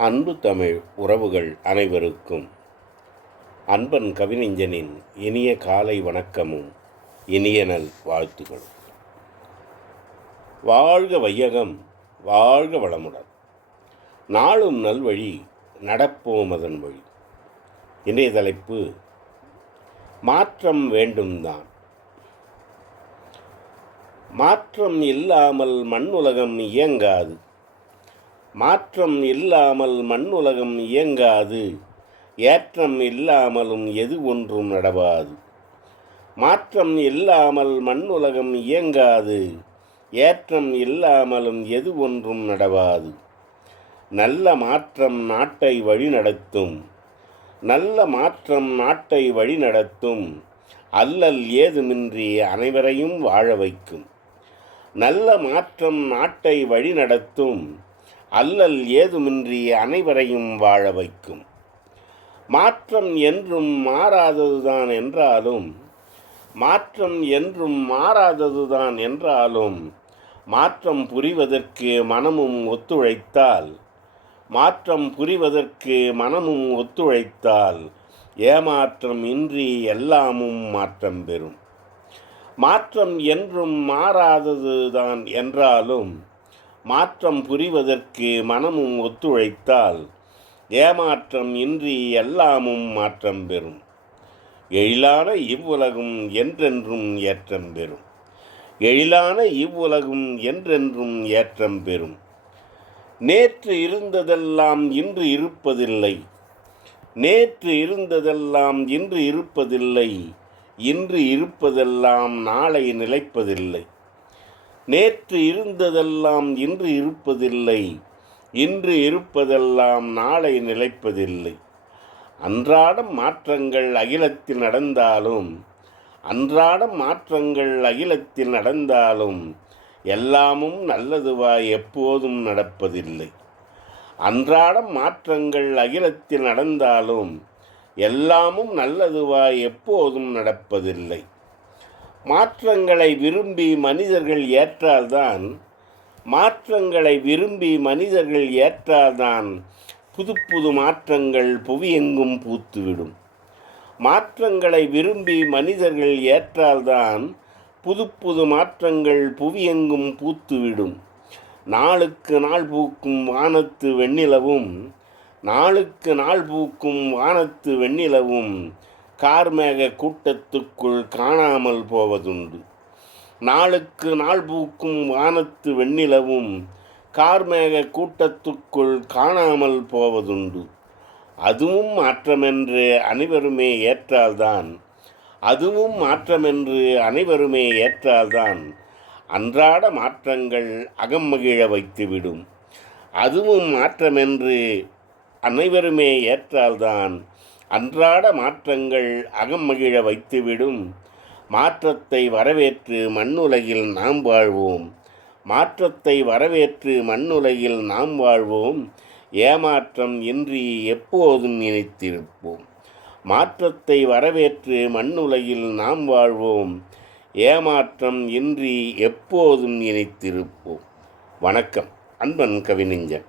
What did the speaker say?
அன்பு தமிழ் உறவுகள் அனைவருக்கும். அன்பன் கவிஞனின் இனிய காலை வணக்கமும் இனிய நல் வாழ்த்துகளும் வாழ்க வையகம் வாழ்க வளமுடன். நாளும் நல்வழி நடப்போம் அதன் வழி. இன்றைய தலைப்பு மாற்றம் வேண்டும்தான் மாற்றம் இல்லாமல் மண் உலகம் இயங்காது. மாற்றம் இல்லாமல் மண்ணுலகம் இயங்காது ஏற்றம் இல்லாமலும் எது ஒன்றும் நடவாது. மாற்றம் இல்லாமல் மண்ணுலகம் இயங்காது ஏற்றம் இல்லாமலும் எது ஒன்றும் நடவாது. நல்ல மாற்றம் நாட்டை வழிநடத்தும் நல்ல மாற்றம் நாட்டை வழிநடத்தும் அல்லல் ஏதுமின்றி அனைவரையும் வாழ வைக்கும். நல்ல மாற்றம் நாட்டை வழிநடத்தும் அல்லல் ஏதுமின்றி அனைவரையும் வாழ வைக்கும். மாற்றம் என்றும் மாறாததுதான் என்றாலும் மாற்றம் என்றும் மாறாததுதான் என்றாலும் மாற்றம் புரிவதற்கு மனமும் ஒத்துழைத்தால் மாற்றம் புரிவதற்கு மனமும் ஒத்துழைத்தால் ஏமாற்றம் இன்றி எல்லாமும் மாற்றம் பெறும். மாற்றம் என்றும் மாறாததுதான் என்றாலும் மாற்றம் புரிவதற்கு மனமும் ஒத்துழைத்தால் ஏமாற்றம் இன்றி எல்லாமும் மாற்றம் பெறும். எழிலான இவ்வுலகும் என்றென்றும் ஏற்றம் பெறும். எழிலான இவ்வுலகும் என்றென்றும் ஏற்றம் பெறும். நேற்று இருந்ததெல்லாம் இன்று இருப்பதில்லை. நேற்று இருந்ததெல்லாம் இன்று இருப்பதில்லை. இன்று இருப்பதெல்லாம் நாளை நிலைப்பதில்லை. நேற்று இருந்ததெல்லாம் இன்று இருப்பதில்லை. இன்று இருப்பதெல்லாம் நாளை நிலைப்பதில்லை. அன்றாடம் மாற்றங்கள் அகிலத்தில் நடந்தாலும் அன்றாடம் மாற்றங்கள் அகிலத்தில் நடந்தாலும் எல்லாமும் நல்லதுவாய் எப்போதும் நடப்பதில்லை. அன்றாடம் மாற்றங்கள் அகிலத்தில் நடந்தாலும் எல்லாமும் நல்லதுவாய் எப்போதும் நடப்பதில்லை. மாற்றங்களை விரும்பி மனிதர்கள் ஏற்றால்தான் மாற்றங்களை விரும்பி மனிதர்கள் ஏற்றால்தான் புது புது மாற்றங்கள் புவியெங்கும் பூத்துவிடும். மாற்றங்களை விரும்பி மனிதர்கள் ஏற்றால்தான் புது புது மாற்றங்கள் புவியெங்கும் பூத்துவிடும். நாளுக்கு நாள் பூக்கும் வானத்து வெண்ணிலவும் நாளுக்கு நாள் பூக்கும் வானத்து வெண்ணிலவும் கார்மேக கூட்டத்துக்குள் காணாமல் போவதுண்டு. நாளுக்கு நாள் பூக்கும் வானத்து வெண்ணிலவும் கார்மேக கூட்டத்துக்குள் காணாமல் போவதுண்டு. அதுவும் மாற்றமென்று அனைவருமே ஏற்றால்தான். அதுவும் மாற்றமென்று அனைவருமே ஏற்றால்தான். அன்றாட மாற்றங்கள் அகம்மகிழ வைத்துவிடும். அதுவும் மாற்றமென்று அனைவருமே ஏற்றால்தான். அன்றாட மாற்றங்கள் அகமகிழ வைத்துவிடும். மாற்றத்தை வரவேற்று மண்ணுலகில் நாம் வாழ்வோம். மாற்றத்தை வரவேற்று மண்ணுலகில் நாம் வாழ்வோம். ஏமாற்றம் இன்றி எப்போதும் நினைத்திருப்போம். மாற்றத்தை வரவேற்று மண்ணுலகில் நாம் வாழ்வோம். ஏமாற்றம் இன்றி எப்போதும் நினைத்திருப்போம். வணக்கம். அன்பன் கவிஞன்